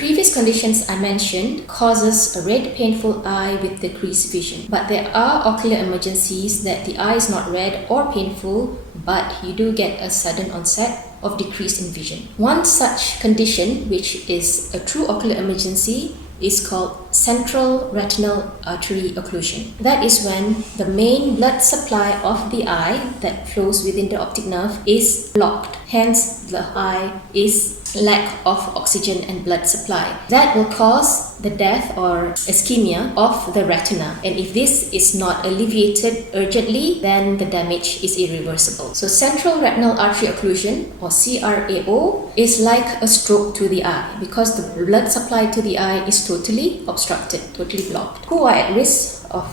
previous conditions I mentioned causes a red painful eye with decreased vision. But there are ocular emergencies that the eye is not red or painful, but you do get a sudden onset of decrease in vision. One such condition, which is a true ocular emergency, is called central retinal artery occlusion. That is when the main blood supply of the eye that flows within the optic nerve is blocked. Hence, the eye is lack of oxygen and blood supply. That will cause the death or ischemia of the retina. And if this is not alleviated urgently, then the damage is irreversible. So central retinal artery occlusion, or CRAO, is like a stroke to the eye because the blood supply to the eye is totally obstructed, totally blocked. Who are at risk of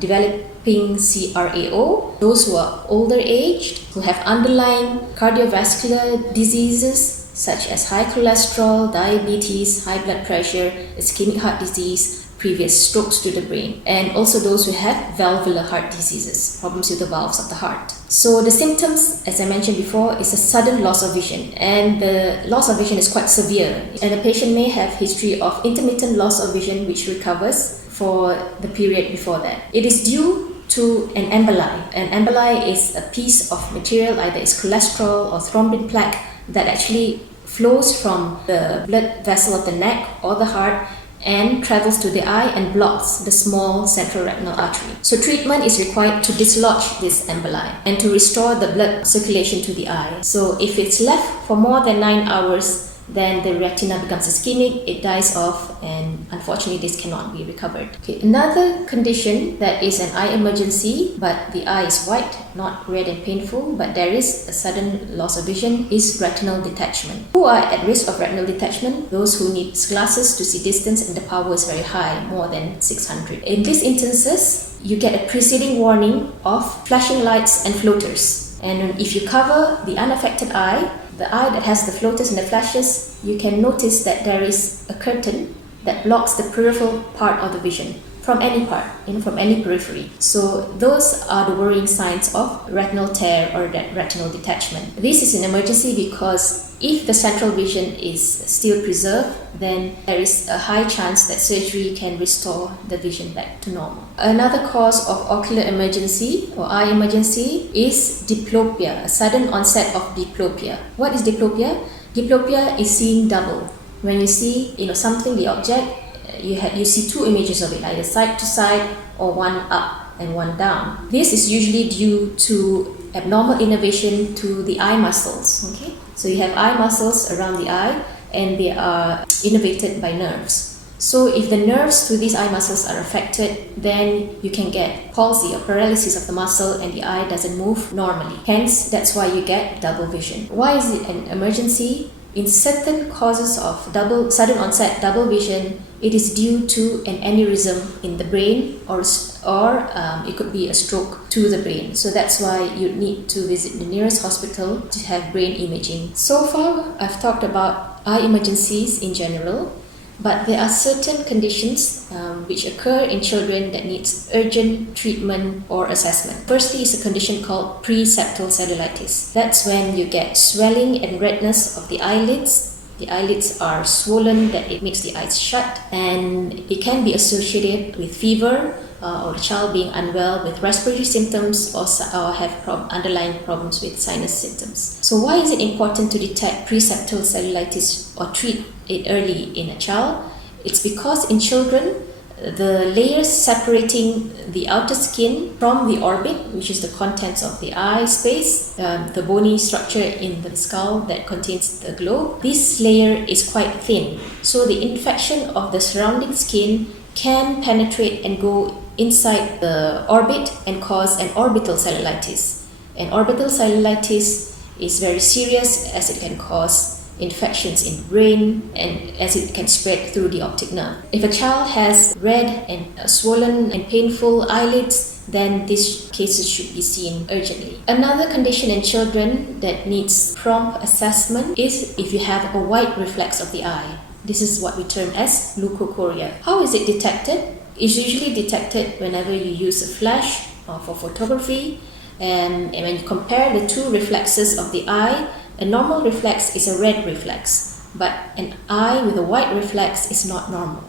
developing CRAO? Those who are older aged, who have underlying cardiovascular diseases such as high cholesterol, diabetes, high blood pressure, ischemic heart disease, previous strokes to the brain, and also those who have valvular heart diseases, problems with the valves of the heart. So the symptoms, as I mentioned before, is a sudden loss of vision, and the loss of vision is quite severe, and the patient may have history of intermittent loss of vision which recovers for the period before that. It is due to an emboli. An emboli is a piece of material, either it's cholesterol or thrombin plaque, that actually flows from the blood vessel of the neck or the heart and travels to the eye and blocks the small central retinal artery. So treatment is required to dislodge this emboli and to restore the blood circulation to the eye. So if it's left for more than 9 hours, then the retina becomes ischemic, it dies off, and unfortunately this cannot be recovered. Okay, another condition that is an eye emergency, but the eye is white, not red and painful, but there is a sudden loss of vision, is retinal detachment. Who are at risk of retinal detachment? Those who need glasses to see distance and the power is very high, more than 600. In these instances, you get a preceding warning of flashing lights and floaters. And if you cover the unaffected eye, the eye that has the floaters and the flashes, you can notice that there is a curtain that blocks the peripheral part of the vision from any part, from any periphery. So those are the worrying signs of retinal tear or retinal detachment. This is an emergency because if the central vision is still preserved, then there is a high chance that surgery can restore the vision back to normal. Another cause of ocular emergency or eye emergency is diplopia, a sudden onset of diplopia. What is diplopia? Diplopia is seeing double. When you see something, the object, you see two images of it, either side to side or one up and one down. This is usually due to abnormal innervation to the eye muscles. Okay, so you have eye muscles around the eye and they are innervated by nerves. So if the nerves to these eye muscles are affected, then you can get palsy or paralysis of the muscle and the eye doesn't move normally. Hence, that's why you get double vision. Why is it an emergency? In certain causes of sudden onset double vision, it is due to an aneurysm in the brain or it could be a stroke to the brain. So that's why you need to visit the nearest hospital to have brain imaging. So far, I've talked about eye emergencies in general, but there are certain conditions which occur in children that needs urgent treatment or assessment. Firstly is a condition called preseptal cellulitis. That's when you get swelling and redness of the eyelids. The eyelids are swollen, that it makes the eyes shut, and it can be associated with fever or the child being unwell with respiratory symptoms or have underlying problems with sinus symptoms. So why is it important to detect preseptal cellulitis or treat it early in a child? It's because in children, the layers separating the outer skin from the orbit, which is the contents of the eye space, the bony structure in the skull that contains the globe, this layer is quite thin. So the infection of the surrounding skin can penetrate and go inside the orbit and cause an orbital cellulitis. And orbital cellulitis is very serious as it can cause infections in the brain and as it can spread through the optic nerve. If a child has red and swollen and painful eyelids, then these cases should be seen urgently. Another condition in children that needs prompt assessment is if you have a white reflex of the eye. This is what we term as leukocoria. How is it detected? It's usually detected whenever you use a flash for photography, and when you compare the two reflexes of the eye, a normal reflex is a red reflex, but an eye with a white reflex is not normal.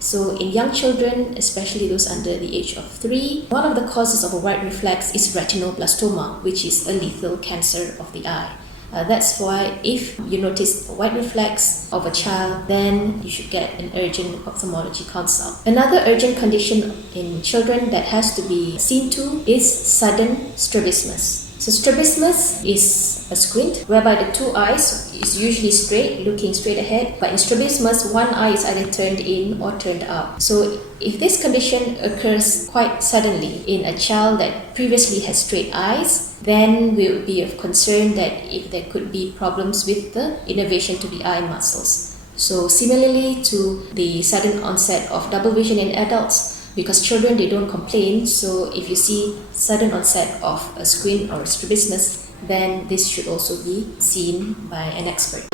So in young children, especially those under the age of 3, one of the causes of a white reflex is retinoblastoma, which is a lethal cancer of the eye. That's why if you notice a white reflex of a child, then you should get an urgent ophthalmology consult. Another urgent condition in children that has to be seen to is sudden strabismus. So strabismus is a squint whereby the two eyes is usually straight, looking straight ahead, but in strabismus, one eye is either turned in or turned out. So if this condition occurs quite suddenly in a child that previously has straight eyes, then we would be of concern that if there could be problems with the innervation to the eye muscles. So similarly to the sudden onset of double vision in adults, because children, they don't complain, so if you see sudden onset of a squint or strabismus, then this should also be seen by an expert.